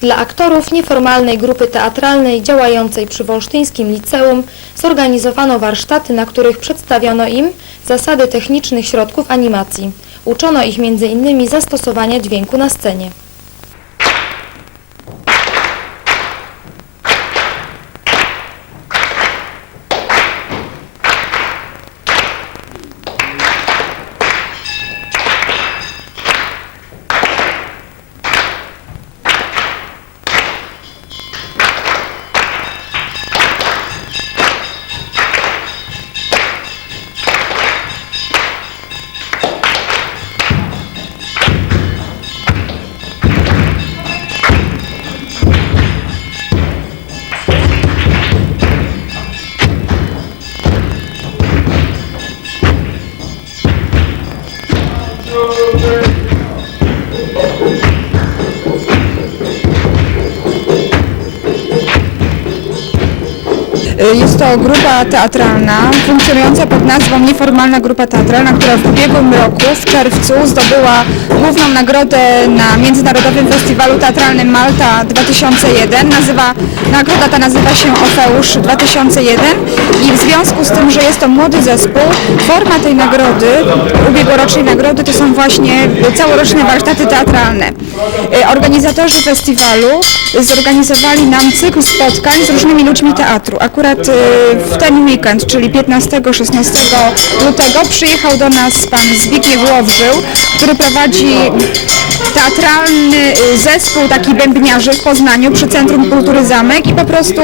Dla aktorów nieformalnej grupy teatralnej działającej przy Wolsztyńskim Liceum zorganizowano warsztaty, na których przedstawiono im zasady technicznych środków animacji. Uczono ich m.in. zastosowania dźwięku na scenie. Super. Jest to grupa teatralna funkcjonująca pod nazwą Nieformalna Grupa Teatralna, która w ubiegłym roku w czerwcu zdobyła główną nagrodę na Międzynarodowym Festiwalu Teatralnym Malta 2001. Nazywa, nagroda ta nazywa się Ofeusz 2001 i w związku z tym, że jest to młody zespół, forma tej nagrody, ubiegłorocznej nagrody to są właśnie całoroczne warsztaty teatralne. E, Organizatorzy festiwalu zorganizowali nam cykl spotkań z różnymi ludźmi teatru. Akurat e, w ten weekend, czyli 15-16 lutego przyjechał do nas pan Zbigniew Łowrzył, który prowadzi teatralny y, zespół taki bębniarzy w Poznaniu przy Centrum Kultury Zamek i po prostu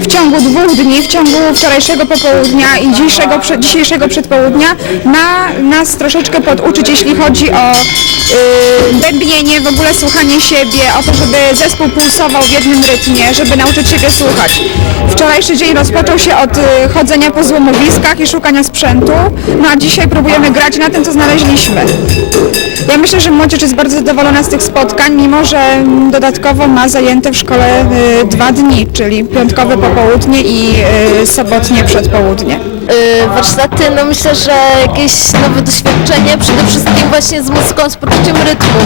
w ciągu dwóch dni, w ciągu wczorajszego popołudnia i dzisiejszego, dzisiejszego przedpołudnia ma nas troszeczkę poduczyć, jeśli chodzi o y, bębnienie, w ogóle słuchanie siebie, o to, żeby zespół pulsował w jednym rytmie, żeby nauczyć siebie słuchać. Wczorajszy dzień rozpoczął się od y, chodzenia po złomowiskach i szukania sprzętu, no a dzisiaj próbujemy grać na tym, co znaleźliśmy. Ja myślę, że młodzież jest bardzo zadowolona z tych spotkań, mimo że dodatkowo ma zajęte w szkole y, dwa dni, czyli piątkowe popołudnie i y, sobotnie przedpołudnie. y, warsztaty, no myślę, że jakieś nowe doświadczenie, przede wszystkim właśnie z muzyką, z poczuciem rytmu,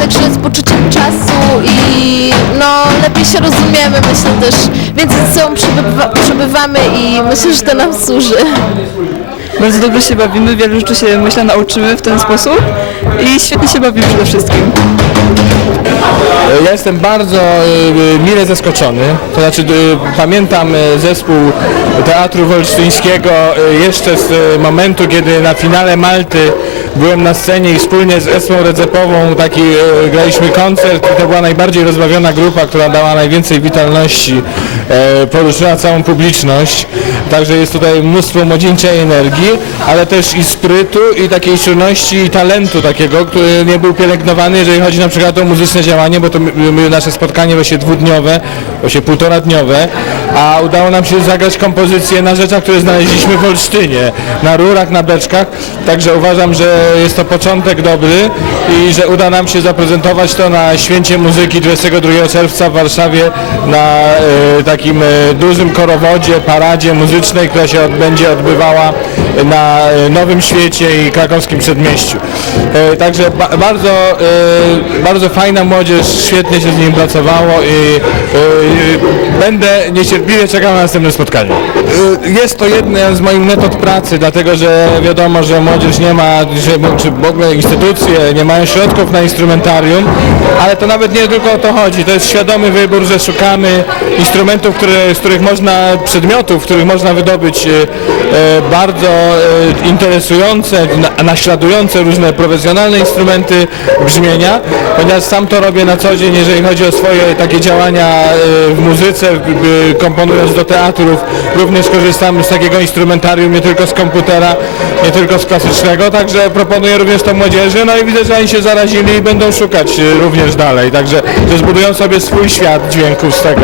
także z poczuciem czasu i no lepiej się rozumiemy, myślę też, więcej ze sobą przebywa, przebywamy i myślę, że to nam służy. Bardzo dobrze się bawimy, wielu rzeczy się myślę nauczymy w ten sposób i świetnie się bawimy przede wszystkim. Ja jestem bardzo y, mile zaskoczony. To znaczy y, pamiętam y, zespół Teatru Wolsztyńskiego jeszcze z momentu, kiedy na finale Malty byłem na scenie i wspólnie z Esmą Redzepową taki y, graliśmy koncert i to była najbardziej rozbawiona grupa, która dała najwięcej witalności, e, poruszyła całą publiczność. Także jest tutaj mnóstwo młodzieńczej energii, ale też i sprytu i takiej czujności i talentu takiego, który nie był pielęgnowany, jeżeli chodzi na przykład o muzyczne działanie, bo to my, my, nasze spotkanie właśnie dwudniowe, właśnie półtoradniowe, a udało nam się zagrać kompozycje na rzeczach, które znaleźliśmy w Olsztynie, na rurach, na beczkach, także uważam, że jest to początek dobry i że uda nam się zaprezentować to na Święcie Muzyki 22 czerwca w Warszawie na e, takim e, dużym korowodzie, paradzie muzycznej, która się będzie odbywała na e, Nowym Świecie i krakowskim Przedmieściu. Także ba, bardzo, bardzo fajna młodzież, świetnie się z nim pracowało i będę niecierpliwie czekał na następne spotkanie. E, Jest to jedna z moich metod pracy, dlatego że wiadomo, że młodzież nie ma, że, czy w ogóle instytucje nie mają środków na instrumentarium, ale to nawet nie tylko o to chodzi. To jest świadomy wybór, że szukamy instrumentów, które, z których można, przedmiotów, których można wydobyć e, e, bardzo interesujące, na, naśladujące różne profesjonalne instrumenty brzmienia, ponieważ sam to robię na co dzień, jeżeli chodzi o swoje takie działania w muzyce, komponując do teatrów, również korzystam z takiego instrumentarium, nie tylko z komputera, nie tylko z klasycznego, także proponuję również to młodzieży, no i widzę, że oni się zarazili i będą szukać e, również dalej, także że zbudują sobie swój świat dźwięków z tego.